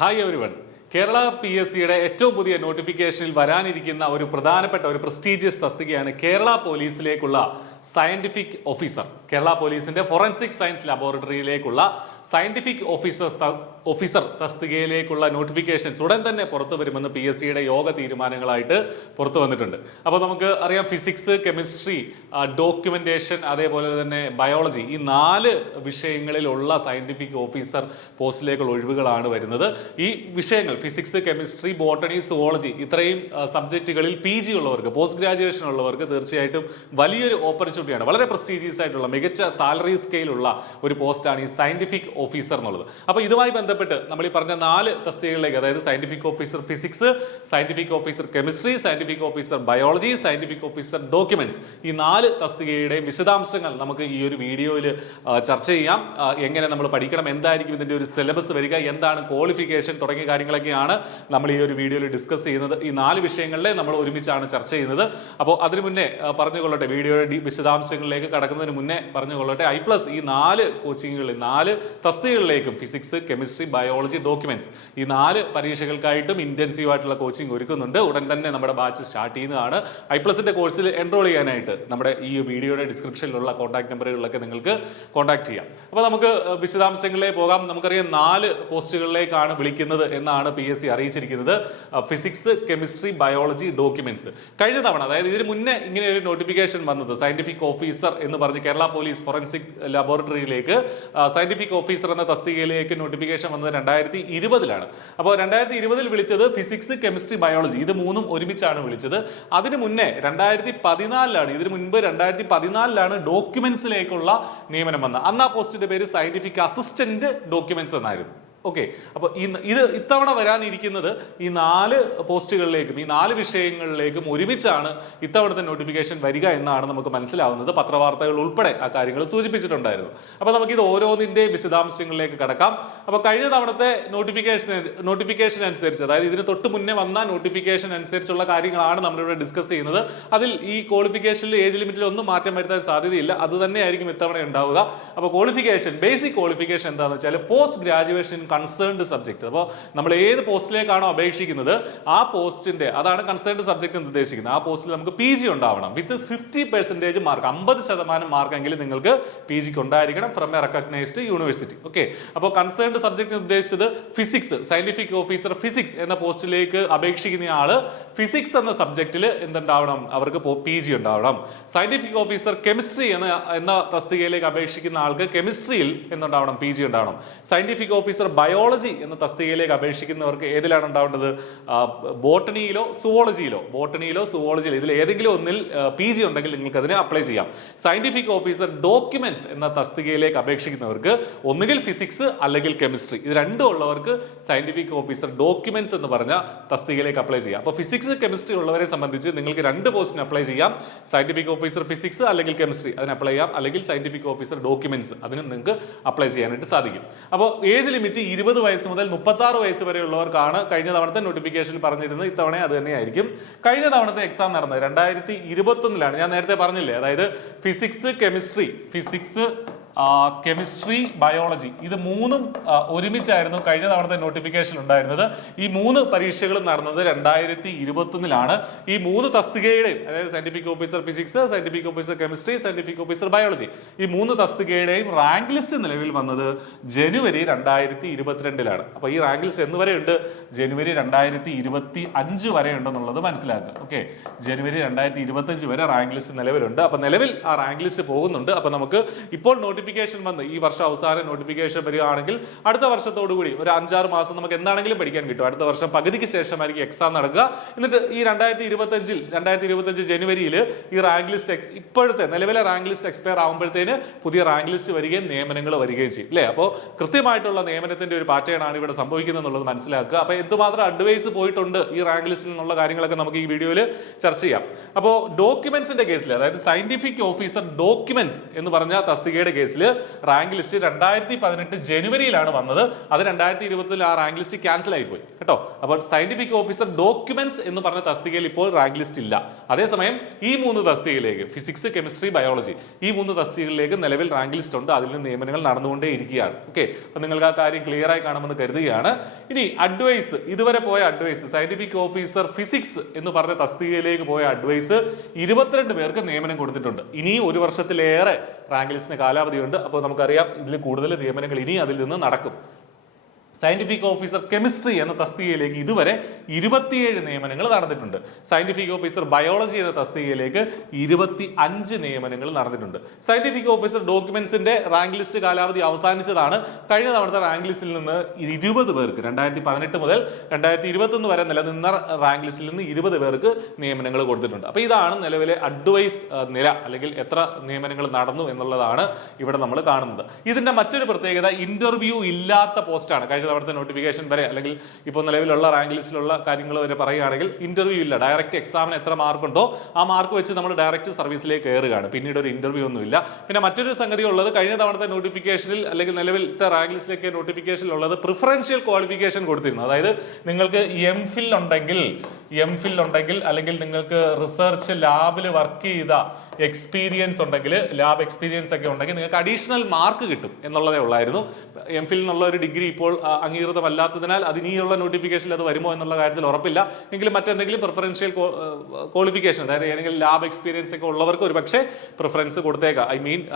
Hi everyone. Kerala PSCയുടെ ഏറ്റവും പുതിയ നോട്ടിഫിക്കേഷനിൽ വരാനിരിക്കുന്ന ഒരു പ്രധാനപ്പെട്ട ഒരു പ്രസ്റ്റീജിയസ് തസ്തികയാണ് കേരള പോലീസിലേക്കുള്ള സയന്റിഫിക് ഓഫീസർ. കേരള പോലീസിന്റെ ഫോറൻസിക് സയൻസ് ലബോറട്ടറിയിലേക്കുള്ള സയന്റിഫിക് ഓഫീസർ തസ്തികയിലേക്കുള്ള നോട്ടിഫിക്കേഷൻസ് ഉടൻ തന്നെ പുറത്തു വരുമെന്ന് PSCയുടെ യോഗ തീരുമാനങ്ങളായിട്ട് പുറത്തു വന്നിട്ടുണ്ട്. അപ്പോൾ നമുക്ക് അറിയാം, ഫിസിക്സ്, കെമിസ്ട്രി, ഡോക്യുമെന്റേഷൻ, അതേപോലെ തന്നെ ബയോളജി, ഈ 4 വിഷയങ്ങളിലുള്ള സയന്റിഫിക് ഓഫീസർ പോസ്റ്റിലേക്കുള്ള ഒഴിവുകളാണ് വരുന്നത്. ഈ വിഷയങ്ങൾ ഫിസിക്സ്, കെമിസ്ട്രി, ബോട്ടണി, സുവോളജി ഇത്രയും സബ്ജക്റ്റുകളിൽ PG ഉള്ളവർക്ക്, പോസ്റ്റ് ഗ്രാജുവേഷൻ ഉള്ളവർക്ക് തീർച്ചയായിട്ടും വലിയൊരു ഓപ്പർച്യൂണിറ്റിയാണ്. വളരെ പ്രസ്റ്റീജിയസ് ആയിട്ടുള്ള മികച്ച സാലറി സ്കെയിലുള്ള ഒരു പോസ്റ്റാണ് ഈ സയന്റിഫിക് ഓഫീസർ എന്നുള്ളത്. അപ്പോൾ ഇതുമായി ബന്ധപ്പെട്ട് നമ്മൾ ഈ പറഞ്ഞ 4 തസ്തികകളിലേക്ക്, അതായത് scientific officer physics, scientific officer chemistry, scientific officer biology, scientific officer documents, ഈ 4 തസ്തികയുടെ വിശദാംശങ്ങൾ നമുക്ക് ഈ ഒരു വീഡിയോയിൽ ചർച്ച ചെയ്യാം. എങ്ങനെ നമ്മൾ പഠിക്കണം, എന്തായിരിക്കും ഇതിന്റെ ഒരു സിലബസ് വരിക, എന്താണ് ക്വാളിഫിക്കേഷൻ തുടങ്ങിയ കാര്യങ്ങളൊക്കെയാണ് നമ്മൾ ഈ ഒരു വീഡിയോയിൽ ഡിസ്കസ് ചെയ്യുന്നത്. ഈ 4 വിഷയങ്ങളിലെ നമ്മൾ ഒരുമിച്ചാണ് ചർച്ച ചെയ്യുന്നത്. അപ്പോൾ അതിനു മുന്നേ പറഞ്ഞുകൊള്ളട്ടെ, വീഡിയോയുടെ വിശദാംശങ്ങളിലേക്ക് കടക്കുന്നതിന് മുന്നേ പറഞ്ഞുകൊള്ളട്ടെ, I+ ഈ 4 കോച്ചിങ്ങുകളിൽ 4 തസ്തികകളിലേക്കും ഫിസിക്സ്, കെമിസ്ട്രി, ബയോളജി, ഡോക്യുമെന്റ്സ് ഈ 4 പരീക്ഷകൾക്കായിട്ടും ഇന്റൻസീവ് ആയിട്ടുള്ള കോച്ചിങ് ഒരുക്കുന്നുണ്ട്. ഉടൻ തന്നെ നമ്മുടെ ബാച്ച് സ്റ്റാർട്ട് ചെയ്യുന്നതാണ്. I+ന്റെ കോഴ്സിൽ എൻറോൾ ചെയ്യാനായിട്ട് നമ്മുടെ ഈ വീഡിയോയുടെ ഡിസ്ക്രിപ്ഷനിലുള്ള കോൺടാക്ട് നമ്പറുകളിലൊക്കെ നിങ്ങൾക്ക് കോൺടാക്ട് ചെയ്യാം. അപ്പോൾ നമുക്ക് വിശദാംശങ്ങളിലേക്ക് പോകാം. നമുക്കറിയാം 4 പോസ്റ്റുകളിലേക്കാണ് വിളിക്കുന്നത് എന്നാണ് PSC അറിയിച്ചിരിക്കുന്നത്. Physics, chemistry, biology, documents. കഴിഞ്ഞ തവണ, അതായത് ഇതിന് മുന്നേ ഇങ്ങനെ ഒരു നോട്ടിഫിക്കേഷൻ വന്നത് സയന്റിഫിക് ഓഫീസർ എന്ന് പറഞ്ഞ് കേരള പോലീസ് ഫോറൻസിക് ലബോറട്ടറിയിലേക്ക് സയന്റിഫിക് ഓഫീസർ എന്ന തസ്തികയിലേക്ക് നോട്ടിഫിക്കേഷൻ വന്നത് 2020-ലാണ്. അപ്പോൾ 2020 വിളിച്ചത് ഫിസിക്സ്, കെമിസ്ട്രി, ബയോളജി ഇത് 3ഉം ഒരുമിച്ചാണ് വിളിച്ചത്. അതിന് മുന്നേ 2014-ലാണ്, ഇതിന് മുൻപ് 2014-ലാണ് ഡോക്യുമെന്റ്സിലേക്കുള്ള നിയമനം വന്നത്. അന്ന് ആ പോസ്റ്റിന്റെ പേര് സയന്റിഫിക് അസിസ്റ്റന്റ് ഡോക്യുമെന്റ്സ് എന്നായിരുന്നു. ഓക്കെ, അപ്പോൾ ഇത് ഇത്തവണ വരാനിരിക്കുന്നത് ഈ 4 പോസ്റ്റുകളിലേക്കും ഈ 4 വിഷയങ്ങളിലേക്കും ഒരുമിച്ചാണ് ഇത്തവണത്തെ നോട്ടിഫിക്കേഷൻ വരിക എന്നാണ് നമുക്ക് മനസ്സിലാവുന്നത്. പത്രവാർത്തകൾ ഉൾപ്പെടെ ആ കാര്യങ്ങൾ സൂചിപ്പിച്ചിട്ടുണ്ടായിരുന്നു. അപ്പോൾ നമുക്കിത് ഓരോന്നിന്റെ വിശദാംശങ്ങളിലേക്ക് കടക്കാം. അപ്പോൾ കഴിഞ്ഞ തവണത്തെ നോട്ടിഫിക്കേഷൻ അനുസരിച്ച്, അതായത് ഇതിന് തൊട്ട് മുന്നേ വന്ന നോട്ടിഫിക്കേഷൻ അനുസരിച്ചുള്ള കാര്യങ്ങളാണ് നമ്മളിവിടെ ഡിസ്കസ് ചെയ്യുന്നത്. അതിൽ ഈ ക്വാളിഫിക്കേഷനിൽ ഏജ് ലിമിറ്റിൽ ഒന്നും മാറ്റം വരുത്താൻ സാധ്യതയില്ല. അത് തന്നെയായിരിക്കും ഇത്തവണ ഉണ്ടാവുക. അപ്പോൾ ക്വാളിഫിക്കേഷൻ, ബേസിക് ക്വാളിഫിക്കേഷൻ എന്താണെന്ന് വെച്ചാൽ പോസ്റ്റ് ഗ്രാജുവേഷൻ കൺസേൺഡ് സബ്ജക്ട്. അപ്പോൾ നമ്മൾ ഏത് പോസ്റ്റിലേക്കാണോ അപേക്ഷിക്കുന്നത് ആ പോസ്റ്റിന്റെ, അതാണ് കൺസേൺഡ് സബ്ജക്ട് എന്ന് ഉദ്ദേശിക്കുന്നത്. ആ പോസ്റ്റിൽ നമുക്ക് PG ഉണ്ടാവണം വിത്ത് 50% മാർക്ക്, 50% മാർക്കെങ്കിലും നിങ്ങൾക്ക് PGക്ക് ഉണ്ടായിരിക്കണം from A recognised university. Okay, അപ്പോൾ കൺസേൺഡ് സബ്ജക്ട് ഉദ്ദേശിച്ചത് ഫിസിക്സ്, സയന്റിഫിക് ഓഫീസർ ഫിസിക്സ് എന്ന പോസ്റ്റിലേക്ക് അപേക്ഷിക്കുന്ന ആള് ഫിസിക്സ് എന്ന സബ്ജക്റ്റിൽ എന്തുണ്ടാവണം, അവർക്ക് PG ഉണ്ടാവണം. സയന്റിഫിക് ഓഫീസർ കെമിസ്ട്രി എന്ന തസ്തികയിലേക്ക് അപേക്ഷിക്കുന്ന ആൾക്ക് കെമിസ്ട്രിയിൽ എന്തുണ്ടാവണം, PG ഉണ്ടാവണം. സയന്റിഫിക് ഓഫീസർ ബയോളജി എന്ന തസ്തികയിലേക്ക് അപേക്ഷിക്കുന്നവർക്ക് ഏതിലാണ് ഉണ്ടാവേണ്ടത്, ബോട്ടണിയിലോ സുവോളജിയിലോ ഇതിൽ ഏതെങ്കിലും ഒന്നിൽ PG ഉണ്ടെങ്കിൽ നിങ്ങൾക്ക് അതിനെ അപ്ലൈ ചെയ്യാം. സയന്റിഫിക് ഓഫീസർ ഡോക്യുമെന്റ്സ് എന്ന തസ്തികയിലേക്ക് അപേക്ഷിക്കുന്നവർക്ക് ഒന്നുകിൽ ഫിസിക്സ് അല്ലെങ്കിൽ കെമിസ്ട്രി, ഇത് രണ്ടും ഉള്ളവർക്ക് സയന്റിഫിക് ഓഫീസർ ഡോക്യുമെന്റ്സ് എന്ന് പറഞ്ഞ തസ്തികയിലേക്ക് അപ്ലൈ ചെയ്യാം. അപ്പോൾ ഫിസിക്സ്, കെമിസ്ട്രി ഉള്ളവരെ സംബന്ധിച്ച് നിങ്ങൾക്ക് 2 പോസ്റ്റിന് അപ്ലൈ ചെയ്യാം. സയന്റിഫിക് ഓഫീസർ ഫിസിക്സ് അല്ലെങ്കിൽ കെമിസ്ട്രി അതിന് അപ്ലൈ ചെയ്യാം, അല്ലെങ്കിൽ സയന്റിഫിക് ഓഫീസർ ഡോക്യുമെന്റ്സ് അതിന് നിങ്ങൾക്ക് അപ്ലൈ ചെയ്യാനായിട്ട് സാധിക്കും. അപ്പോൾ ഏജ് ലിമിറ്റ് 20 വയസ്സ് മുതൽ 36 വയസ്സ് വരെ ഉള്ളവർക്കാണ് കഴിഞ്ഞ തവണത്തെ നോട്ടിഫിക്കേഷൻ പറഞ്ഞിരുന്നത്. ഇത്തവണ അത് തന്നെയായിരിക്കും. കഴിഞ്ഞ തവണത്തെ എക്സാം നടന്നത് 2021-ലാണ്. ഞാൻ നേരത്തെ പറഞ്ഞില്ലേ, അതായത് ഫിസിക്സ്, കെമിസ്ട്രി, ബയോളജി ഇത് 3ഉം ഒരുമിച്ചായിരുന്നു കഴിഞ്ഞ തവണത്തെ നോട്ടിഫിക്കേഷൻ ഉണ്ടായിരുന്നത്. ഈ 3 പരീക്ഷകളും നടന്നത് 2021-ലാണ്. ഈ 3 തസ്തികയുടെയും, അതായത് scientific officer physics, scientific officer chemistry, scientific officer biology ഈ 3 തസ്തികയുടെയും റാങ്ക് ലിസ്റ്റ് നിലവിൽ വന്നത് ജനുവരി 2022-ലാണ്. അപ്പോൾ ഈ റാങ്ക് ലിസ്റ്റ് എന്ന് വരെ ഉണ്ട്, ജനുവരി 2025 വരെ ഉണ്ടെന്നുള്ളത് മനസ്സിലാക്കുക. ഓക്കെ, ജനുവരി 2025 വരെ റാങ്ക് ലിസ്റ്റ് നിലവിലുണ്ട്. അപ്പോൾ നിലവിൽ ആ റാങ്ക് ലിസ്റ്റ് പോകുന്നുണ്ട്. അപ്പോൾ നമുക്ക് ഇപ്പോൾ നോട്ടിഫിക്കേഷൻ വന്ന് ഈ വർഷം അവസാനം നോട്ടിഫിക്കേഷൻ വരികയാണെങ്കിൽ അടുത്ത വർഷത്തോടുകൂടി ഒരു 5-6 മാസം നമുക്ക് എന്താണെങ്കിലും പഠിക്കാൻ കിട്ടും. അടുത്ത വർഷം പകുതിക്ക് ശേഷമായിരിക്കും എക്സാം നടക്കുക. എന്നിട്ട് ഈ 2025 ജനുവരിയിൽ ഈ റാങ്ക് ലിസ്റ്റ്, ഇപ്പോഴത്തെ നിലവിലെ റാങ്ക് ലിസ്റ്റ് എക്സ്പയർ ആകുമ്പോഴത്തേന് പുതിയ റാങ്ക് ലിസ്റ്റ് വരികയും നിയമനങ്ങൾ വരികയും ചെയ്യും അല്ലേ. അപ്പോൾ കൃത്യമായിട്ടുള്ള നിയമനത്തിന്റെ ഒരു പാറ്റേൺ ആണ് ഇവിടെ സംഭവിക്കുന്നത് എന്നുള്ളത് മനസ്സിലാക്കുക. അപ്പോൾ എന്തുമാത്രം അഡ്വൈസ് പോയിട്ടുണ്ട് ഈ റാങ്ക് ലിസ്റ്റിൽ നിന്നുള്ള കാര്യങ്ങളൊക്കെ നമുക്ക് ഈ വീഡിയോയിൽ ചർച്ച ചെയ്യാം. അപ്പോൾ ഡോക്യുമെന്റ്സിന്റെ കേസിൽ, അതായത് സയന്റിഫിക് ഓഫീസർ ഡോക്യുമെന്റ്സ് എന്ന് പറഞ്ഞ തസ്തികയുടെ കേസിൽ കേസിൽ റാങ്ക് ലിസ്റ്റ് 2018 ജനുവരിയിലാണ് വന്നത്. അത് 2020 ആ റാങ്ക് ലിസ്റ്റ് ക്യാൻസൽ ആയി പോയി കേട്ടോ. അപ്പോൾ സയന്റിഫിക് ഓഫീസർ ഡോക്യുമെന്റ്സ് എന്ന് പറഞ്ഞ തസ്തികയിൽ ഇപ്പോൾ റാങ്ക് ലിസ്റ്റ് ഇല്ല. അതേസമയം ഈ 3 തസ്തികയിലേക്ക് ഫിസിക്സ്, കെമിസ്ട്രി, ബയോളജി ഈ 3 തസ്തികകളിലേക്ക് നിലവിൽ റാങ്ക് ലിസ്റ്റ് ഉണ്ട്. അതിൽ നിന്ന് നിയമനങ്ങൾ നടന്നുകൊണ്ടേ ഇരിക്കുകയാണ്. ഓക്കെ, അപ്പൊ നിങ്ങൾക്ക് ആ കാര്യം ക്ലിയർ ആയി കാണുമെന്ന് കരുതുകയാണ്. ഇനി അഡ്വൈസ്, ഇതുവരെ പോയ അഡ്വൈസ് സയന്റിഫിക് ഓഫീസർ ഫിസിക്സ് എന്ന് പറഞ്ഞ തസ്തികയിലേക്ക് പോയ അഡ്വൈസ് 22 പേർക്ക് നിയമനം കൊടുത്തിട്ടുണ്ട്. ഇനി ഒരു വർഷത്തിലേറെ റാങ്ക് ലിസ്റ്റിന് കാലാവധിയുണ്ട്. അപ്പോൾ നമുക്കറിയാം ഇതിൽ കൂടുതൽ നിയമനങ്ങൾ ഇനി അതിൽ നിന്ന് നടക്കും. സയന്റിഫിക് ഓഫീസർ കെമിസ്ട്രി എന്ന തസ്തികയിലേക്ക് ഇതുവരെ 27 നിയമനങ്ങൾ നടന്നിട്ടുണ്ട്. സയന്റിഫിക് ഓഫീസർ ബയോളജി എന്ന തസ്തികയിലേക്ക് 25 നിയമനങ്ങൾ നടന്നിട്ടുണ്ട്. സയന്റിഫിക് ഓഫീസർ ഡോക്യുമെന്റ്സിന്റെ റാങ്ക് ലിസ്റ്റ് കാലാവധി അവസാനിച്ചതാണ്. കഴിഞ്ഞ തവണത്തെ റാങ്ക് ലിസ്റ്റിൽ നിന്ന് 20 പേർക്ക് 2018 മുതൽ 2021 വരെ നിലനിന്ന റാങ്ക് ലിസ്റ്റിൽ നിന്ന് 20 പേർക്ക് നിയമനങ്ങൾ കൊടുത്തിട്ടുണ്ട്. അപ്പൊ ഇതാണ് നിലവിലെ അഡ്വൈസ് നില, അല്ലെങ്കിൽ എത്ര നിയമനങ്ങൾ നടന്നു എന്നുള്ളതാണ് ഇവിടെ നമ്മൾ കാണുന്നത്. ഇതിന്റെ മറ്റൊരു പ്രത്യേകത ഇന്റർവ്യൂ ഇല്ലാത്ത പോസ്റ്റാണ്. കഴിഞ്ഞ അവിടുത്തെ നോട്ടിഫിക്കേഷൻ വരെ, അല്ലെങ്കിൽ ഇപ്പോൾ നിലവിലുള്ള റാങ്ക് ലിസ്റ്റിലുള്ള കാര്യങ്ങൾ വരെ പറയുകയാണെങ്കിൽ ഇന്റർവ്യൂ ഇല്ല. ഡയറക്റ്റ് എക്സാമിന് എത്ര മാർക്കുണ്ടോ ആ മാർക്ക് വെച്ച് നമ്മൾ ഡയറക്റ്റ് സർവീസിലേക്ക് കയറുകയാണ്. പിന്നീട് ഒരു ഇന്റർവ്യൂ ഒന്നുമില്ല. പിന്നെ മറ്റൊരു സംഗതി ഉള്ളത്, കഴിഞ്ഞ തവണത്തെ നോട്ടിഫിക്കേഷനിൽ അല്ലെങ്കിൽ നിലവിലത്തെ റാങ്ക് ലിസ്റ്റിലേക്ക് നോട്ടിഫിക്കേഷനിൽ ഉള്ളത് പ്രിഫറൻഷ്യൽ ക്വാളിഫിക്കേഷൻ കൊടുത്തിരുന്നു. അതായത് നിങ്ങൾക്ക് എംഫിൽ ഉണ്ടെങ്കിൽ അല്ലെങ്കിൽ നിങ്ങൾക്ക് റിസർച്ച് ലാബിൽ വർക്ക് ചെയ്ത എക്സ്പീരിയൻസ് ഉണ്ടെങ്കിൽ, ലാബ് എക്സ്പീരിയൻസ് ഒക്കെ ഉണ്ടെങ്കിൽ നിങ്ങൾക്ക് അഡീഷണൽ മാർക്ക് കിട്ടും എന്നുള്ളതേ ഉള്ളായിരുന്നു. എംഫിൽ എന്നുള്ള ഒരു ഡിഗ്രി ഇപ്പോൾ അംഗീകൃതമല്ലാത്തതിനാൽ അതിനിയുള്ള നോട്ടിഫിക്കേഷനിൽ അത് വരുമോ എന്നുള്ള കാര്യത്തിൽ ഉറപ്പില്ല. എങ്കിലും മറ്റെന്തെങ്കിലും പ്രിഫറൻഷ്യൽ ക്വാളിഫിക്കേഷൻ, അതായത് ഏതെങ്കിലും ലാബ് എക്സ്പീരിയൻസ് ഒക്കെ ഉള്ളവർക്ക് ഒരു പക്ഷേ പ്രിഫറൻസ് കൊടുത്തേക്കാം.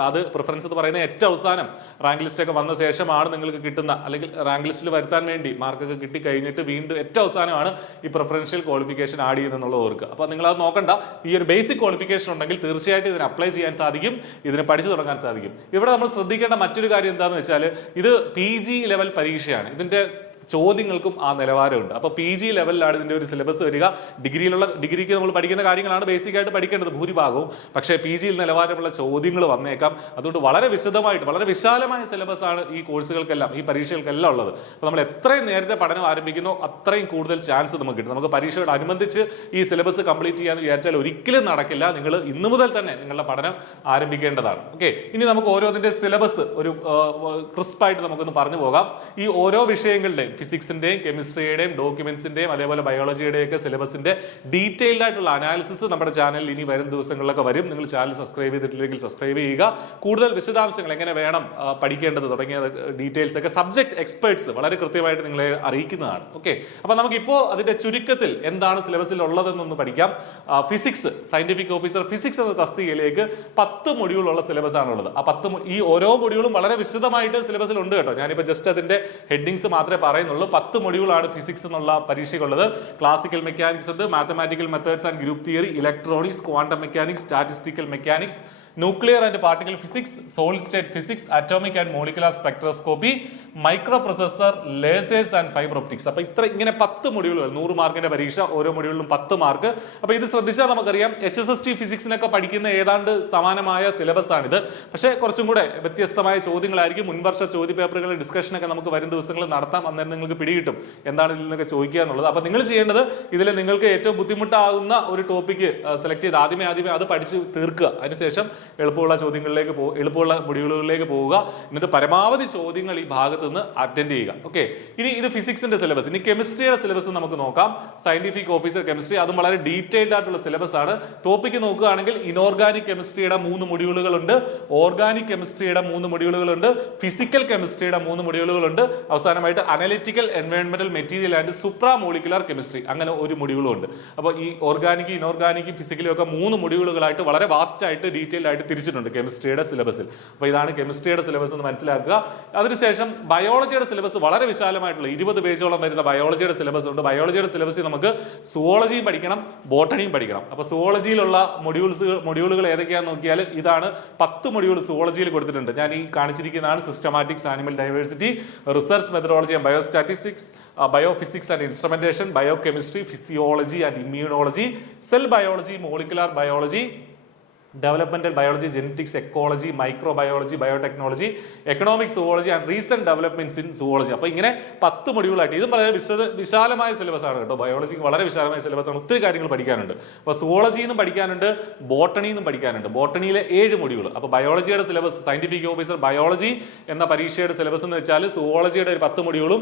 അത് പ്രിഫറൻസ് എന്ന് പറയുന്നത് ഏറ്റവും അവസാനം റാങ്ക് ലിസ്റ്റ് ഒക്കെ വന്ന ശേഷമാണ് നിങ്ങൾക്ക് കിട്ടുന്ന, അല്ലെങ്കിൽ റാങ്ക് ലിസ്റ്റിൽ വരുത്താൻ വേണ്ടി മാർക്കൊക്കെ കിട്ടി കഴിഞ്ഞിട്ട് വീണ്ടും ഏറ്റവും അവസാനമാണ് ഈ പ്രിഫറൻഷ്യൽ ക്വാളിഫിക്കേഷൻ ആഡ് ചെയ്യുന്നുള്ള ഓർക്കുക. അപ്പോൾ നിങ്ങൾ അത് നോക്കണ്ട. ഈ ഒരു ബേസിക് ക്വാളിഫിക്കേഷൻ ഉണ്ടെങ്കിൽ തീർച്ചയായിട്ടും ഇതിന് അപ്ലൈ ചെയ്യാൻ സാധിക്കും, ഇതിനെ പഠിച്ചു തുടങ്ങാൻ സാധിക്കും. ഇവിടെ നമ്മൾ ശ്രദ്ധിക്കേണ്ട മറ്റൊരു കാര്യം എന്താണെന്ന് വെച്ചാൽ, ഇത് PG ലെവൽ പരീക്ഷയാണ്. ഇതിന്റെ ചോദ്യങ്ങൾക്കും ആ നിലവാരമുണ്ട്. അപ്പോൾ PG ലെവലിലാണ് ഇതിന്റെ ഒരു സിലബസ് വരിക. ഡിഗ്രിക്ക് നമ്മൾ പഠിക്കുന്ന കാര്യങ്ങളാണ് ബേസിക് ആയിട്ട് പഠിക്കേണ്ടത് ഭൂരിഭാഗവും. പക്ഷേ PG നിലവാരമുള്ള ചോദ്യങ്ങൾ വന്നേക്കാം. അതുകൊണ്ട് വളരെ വിശദമായിട്ട്, വളരെ വിശാലമായ സിലബസ് ആണ് ഈ കോഴ്സുകൾക്കെല്ലാം, ഈ പരീക്ഷകൾക്കെല്ലാം ഉള്ളത്. അപ്പോൾ നമ്മൾ എത്രയും നേരത്തെ പഠനം ആരംഭിക്കുന്നോ അത്രയും കൂടുതൽ ചാൻസ് നമുക്ക് കിട്ടും. നമുക്ക് പരീക്ഷയോടനുബന്ധിച്ച് ഈ സിലബസ് കംപ്ലീറ്റ് ചെയ്യാന്ന് വിചാരിച്ചാൽ ഒരിക്കലും നടക്കില്ല. നിങ്ങൾ ഇന്നു മുതൽ തന്നെ നിങ്ങളുടെ പഠനം ആരംഭിക്കേണ്ടതാണ്. ഓക്കെ, ഇനി നമുക്ക് ഓരോന്നിന്റെ സിലബസ് ഒരു ക്രിസ്പായിട്ട് നമുക്കൊന്ന് പറഞ്ഞു പോകാം. ഈ ഓരോ വിഷയങ്ങളുടെയും, ഫിസിക്സിന്റെയും കെമിസ്ട്രിയുടെയും ഡോക്യുമെന്റ്സിന്റെയും അതേപോലെ ബയോളജിയുടെയും ഒക്കെ സിലബസിന്റെ ഡീറ്റെയിൽഡ് ആയിട്ടുള്ള അനാലിസിസ് നമ്മുടെ ചാനലിൽ ഇനി വരും ദിവസങ്ങളിലൊക്കെ വരും. നിങ്ങൾ ചാനൽ സബ്സ്ക്രൈബ് ചെയ്തിട്ടില്ലെങ്കിൽ സബ്സ്ക്രൈബ് ചെയ്യുക. കൂടുതൽ വിശദാംശങ്ങൾ എങ്ങനെ വേണം പഠിക്കേണ്ടത് തുടങ്ങിയ ഡീറ്റെയിൽസ് ഒക്കെ സബ്ജക്ട് എക്സ്പേർട്സ് വളരെ കൃത്യമായിട്ട് നിങ്ങളെ അറിയിക്കുന്നതാണ്. ഓക്കെ, അപ്പൊ നമുക്കിപ്പോൾ അതിന്റെ ചുരുക്കത്തിൽ എന്താണ് സിലബസിൽ ഉള്ളതെന്നൊന്ന് പഠിക്കാം. ഫിസിക്സ്, സയന്റിഫിക് ഓഫീസർ ഫിസിക്സ് എന്ന തസ്തികയിലേക്ക് 10 മൊഡ്യൂളുള്ള സിലബസ് ആണുള്ളത്. ആ 10 ഈ ഓരോ മൊഡ്യൂളും വളരെ വിശദമായിട്ട് സിലബസിൽ ഉണ്ട് കേട്ടോ. ഞാനിപ്പോൾ ജസ്റ്റ് അതിന്റെ ഹെഡിങ്സ് മാത്രമേ പറയുന്നുള്ളൂ. 10 മൊഡ്യൂളാണ് ഫിസിക്സ് എന്നുള്ള പരീക്ഷയ്ക്കുള്ളത്. ക്ലാസിക്കൽ മെക്കാനിക്സ് ഉണ്ട്, mathematical methods and group theory, electronics, quantum mechanics, statistical mechanics, nuclear and particle physics, solid state physics, atomic and molecular spectroscopy, micro processor, ലേസേഴ്സ് and fibre optics. അപ്പൊ ഇങ്ങനെ 10 മൊഡ്യൂളുകൾ, 100 മാർക്കിന്റെ പരീക്ഷ, ഓരോ മൊഡ്യൂളിലും 10 മാർക്ക്. അപ്പൊ ഇത് ശ്രദ്ധിച്ചാൽ നമുക്കറിയാം HSST ഫിസിക്സിനൊക്കെ പഠിക്കുന്ന ഏതാണ്ട് സമാനമായ സിലബസ് ആണിത്. പക്ഷേ കുറച്ചും കൂടെ വ്യത്യസ്തമായ ചോദ്യങ്ങളായിരിക്കും. മുൻവർഷ ചോദ്യ പേപ്പറുകളുടെ ഡിസ്കഷനൊക്കെ നമുക്ക് വരും ദിവസങ്ങളിൽ നടത്താം. അന്നേരം നിങ്ങൾക്ക് പിടികിട്ടും എന്താണ് ഇതിൽ നിന്നൊക്കെ ചോദിക്കുക എന്നുള്ളത്. അപ്പൊ നിങ്ങൾ ചെയ്യേണ്ടത്, ഇതിൽ നിങ്ങൾക്ക് ഏറ്റവും ബുദ്ധിമുട്ടാകുന്ന ഒരു ടോപ്പിക്ക് സെലക്ട് ചെയ്ത് ആദ്യമേ അത് പഠിച്ച് തീർക്കുക. അതിനുശേഷം എളുപ്പമുള്ള ചോദ്യങ്ങളിലേക്ക് എളുപ്പമുള്ള മൊഡ്യൂളുകളിലേക്ക് പോവുക. എന്നിട്ട് പരമാവധി ചോദ്യങ്ങൾ ഈ ഭാഗത്ത് നിന്ന് അറ്റൻഡ് ചെയ്യുക. ഓക്കെ, ഇനി ഇത് ഫിസിക്സിന്റെ സിലബസ്. ഇനി കെമിസ്ട്രിയുടെ സിലബസ് നമുക്ക് നോക്കാം. സയന്റിഫിക് ഓഫീസർ കെമിസ്ട്രി, അതും വളരെ ഡീറ്റെയിൽഡ് ആയിട്ടുള്ള സിലബസ് ആണ്. ടോപ്പിക്ക് നോക്കുകയാണെങ്കിൽ ഇനോർഗാനിക് കെമിസ്ട്രിയുടെ 3 മൊഡ്യൂളുകളുണ്ട്, ഓർഗാനിക് കെമിസ്ട്രിയുടെ 3 മൊഡ്യൂളുകളുണ്ട്, ഫിസിക്കൽ കെമിസ്ട്രിയുടെ 3 മൊഡ്യൂളുകളുണ്ട്, അവസാനമായിട്ട് അനലിറ്റിക്കൽ എൻവയോൺമെന്റൽ material and supra molecular chemistry അങ്ങനെ ഒരു മൊഡ്യൂളും ഉണ്ട്. അപ്പോൾ ഈ ഓർഗാനിക്, ഇനോർഗാനിക്, ഫിസിക്കലും ഒക്കെ 3 മൊഡ്യൂളുകളായിട്ട് വളരെ വാസ്റ്റ് ആയിട്ട് ഡീറ്റെയിൽഡ് ആയിട്ട് തിരിച്ചിട്ടുണ്ട് കെമിസ്ട്രിയുടെ സിലബസിൽ. അപ്പോൾ ഇതാണ് കെമിസ്ട്രിയുടെ സിലബസ് എന്ന് മനസ്സിലാക്കുക. അതിനുശേഷം ബയോളജിയുടെ സിലബസ് വളരെ വിശാലമായിട്ടുള്ള 20 പേജോളം വരുന്ന ബയോളജിയുടെ സിലബസ് ഉണ്ട്. ബയോളജിയുടെ സിലബസിൽ നമുക്ക് സുവോളജിയും പഠിക്കണം, ബോട്ടണിയും പഠിക്കണം. അപ്പോൾ സുവോളജിയിലുള്ള മൊഡ്യൂളുകൾ ഏതൊക്കെയാണെന്ന് നോക്കിയാൽ ഇതാണ് 10 മൊഡ്യൂൾ സുവോളജിയിൽ കൊടുത്തിട്ടുണ്ട്. ഞാൻ ഈ കാണിച്ചിരിക്കുന്നതാണ് systematics, animal diversity, research methodology and biostatistics, biophysics and instrumentation, biochemistry, physiology and immunology, cell biology, molecular biology, developmental biology, genetics, ecology, microbiology, biotechnology, economic zoology and recent developments in zoology. അപ്പോൾ ഇങ്ങനെ 10 മൊഡ്യൂളായിട്ട് ഇത് വളരെ വിശാലമായ syllabus ആണ് കേട്ടോ. ബയോളജിക്ക് വളരെ വിശാലമായ syllabus ആണ്, ഒത്തിരി കാര്യങ്ങൾ പഠിക്കാനുണ്ട്. അപ്പോൾ സുവോളജിയിൽ നിന്നും പഠിക്കാനുണ്ട്, ബോട്ടണിയിൽ നിന്നും പഠിക്കാനുണ്ട്. ബോട്ടണിയിലെ 7 മൊഡ്യൂൾ. അപ്പോൾ ബയോളജിയുടെ സിലബസ് സയന്റിഫിക് ഓഫീസർ ബയോളജി എന്ന പരീക്ഷയുടെ സിലബസ് എന്ന് വെച്ചാൽ സുവോളജിയുടെ ഒരു 10 മൊഡ്യൂളും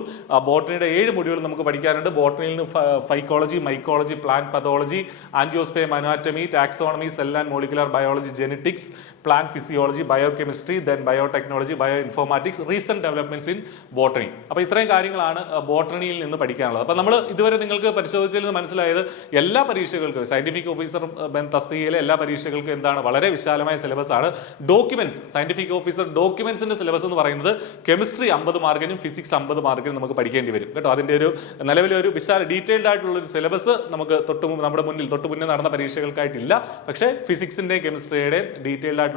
ബോട്ടണിയുടെ 7 മൊഡ്യൂളും നമുക്ക് പഠിക്കാനുണ്ട്. ബോട്ടണിയിൽ നിന്ന് phycology, mycology, plant pathology, angiosperm, anatomy, taxonomy, cell and molecular biology, genetics, plant physiology, biochemistry, then biotechnology, bioinformatics, recent developments in botany. അപ്പോൾ ഇത്രയും കാര്യങ്ങളാണ് ബോട്ടണിയിൽ നിന്ന് പഠിക്കാനുള്ളത്. അപ്പോൾ നമ്മൾ ഇതുവരെ നിങ്ങൾക്ക് പരിശോധിച്ചതിൽ നിന്ന് മനസ്സിലായത് എല്ലാ പരീക്ഷകൾക്കും സയന്റിഫിക് ഓഫീസർ തസ്തികയിലെ എല്ലാ പരീക്ഷകൾക്കും എന്താണ് വളരെ വിശാലമായ സിലബസ് ആണ്. ഡോക്യുമെന്റ്സ്, സയന്റിഫിക് ഓഫീസർ ഡോക്യുമെന്റ്സിന്റെ സിലബസ് എന്ന് പറയുന്നത് കെമിസ്ട്രി 50 മാർക്കിനും ഫിസിക്സ് 50 മാർക്കിനും നമുക്ക് പഠിക്കേണ്ടി വരും കേട്ടോ. അതിന്റെ ഒരു നിലവിലെ ഒരു വിശാല ആയിട്ടുള്ള ഒരു സിലബസ് നമുക്ക് നമ്മുടെ തൊട്ട് മുന്നേ നടന്ന പരീക്ഷകൾക്കായിട്ടില്ല. പക്ഷേ ഫിസിക്സിന്റെയും കെമിസ്ട്രിയുടെയും ഡീറ്റെയിൽഡ് ആയിട്ടുള്ള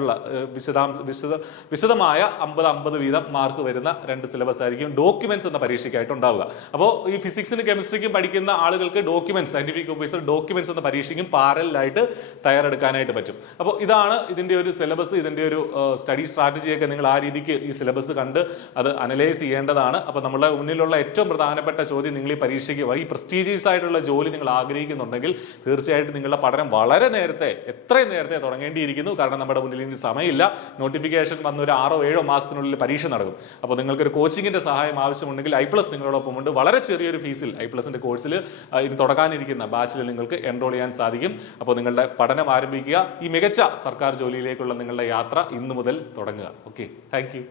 വിശദമായ 50 വീതം മാർക്ക് വരുന്ന 2 സിലബസ് ആയിരിക്കും ഡോക്യുമെന്റ്സ് എന്ന പരീക്ഷയ്ക്കായിട്ട് ഉണ്ടാവുക. അപ്പോൾ ഈ ഫിസിക്സിനും കെമിസ്ട്രിക്കും പഠിക്കുന്ന ആളുകൾക്ക് ഡോക്യുമെന്റ്സ്, സയന്റിഫിക് ഓഫീസർ ഡോക്യുമെന്റ്സ് എന്ന പരീക്ഷയ്ക്കും പാരലായിട്ട് തയ്യാറെടുക്കാനായിട്ട് പറ്റും. അപ്പോൾ ഇതാണ് ഇതിന്റെ ഒരു സിലബസ്, ഇതിന്റെ ഒരു സ്റ്റഡി സ്ട്രാറ്റജിയൊക്കെ നിങ്ങൾ ആ രീതിക്ക് ഈ സിലബസ് കണ്ട് അത് അനലൈസ് ചെയ്യേണ്ടതാണ്. അപ്പോൾ നമ്മുടെ മുന്നിലുള്ള ഏറ്റവും പ്രധാനപ്പെട്ട ചോദ്യം, നിങ്ങൾ ഈ പരീക്ഷയ്ക്ക് ഈ പ്രസ്റ്റീജിയസ് ആയിട്ടുള്ള ജോലി നിങ്ങൾ ആഗ്രഹിക്കുന്നുണ്ടെങ്കിൽ തീർച്ചയായിട്ടും നിങ്ങളുടെ പഠനം വളരെ നേരത്തെ, എത്രയും നേരത്തെ തുടങ്ങേണ്ടിയിരിക്കുന്നു. കാരണം നമ്മുടെ മുന്നിൽ സമയമില്ല. നോട്ടിഫിക്കേഷൻ വന്ന ഒരു 6-7 മാസത്തിനുള്ളിൽ പരീക്ഷ നടക്കും. അപ്പോൾ നിങ്ങൾക്കൊരു കോച്ചിങ്ങിന്റെ സഹായം ആവശ്യമുണ്ടെങ്കിൽ ഐപ്ലസ് നിങ്ങളോടൊപ്പം ഉണ്ട്. വളരെ ചെറിയൊരു ഫീസിൽ ഐപ്ലസിന്റെ കോഴ്സിൽ ഇനി തുടങ്ങാനിരിക്കുന്ന ബാച്ചിൽ നിങ്ങൾക്ക് എൻറോൾ ചെയ്യാൻ സാധിക്കും. അപ്പോൾ നിങ്ങളുടെ പഠനം ആരംഭിക്കുക. ഈ മികച്ച സർക്കാർ ജോലിയിലേക്കുള്ള നിങ്ങളുടെ യാത്ര ഇന്നു മുതൽ തുടങ്ങുക. Okay, thank you.